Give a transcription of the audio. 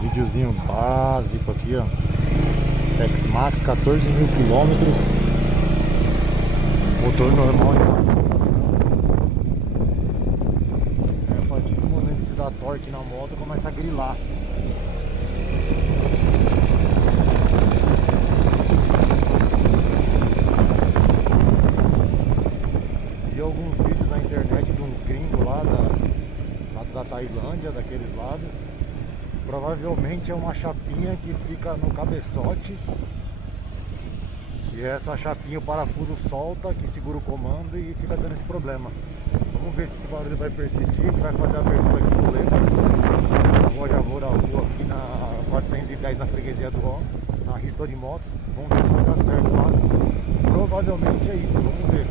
Videozinho básico aqui, ó. X-Max, 14.000 quilômetros. Motor normal em rotação. A partir do momento que você dá torque na moto, começa a grilar. Vi alguns vídeos na internet de uns gringos lá da Tailândia, daqueles lados. Provavelmente é uma chapinha que fica no cabeçote. E essa chapinha, o parafuso solta, que segura o comando e fica dando esse problema. Vamos ver se esse barulho vai persistir. A gente vai fazer a abertura aqui no Lemas. Eu já vou na rua aqui na 410, na freguesia do Ó, na Ristori Motos. Vamos ver se vai dar certo lá. Provavelmente é isso, vamos ver.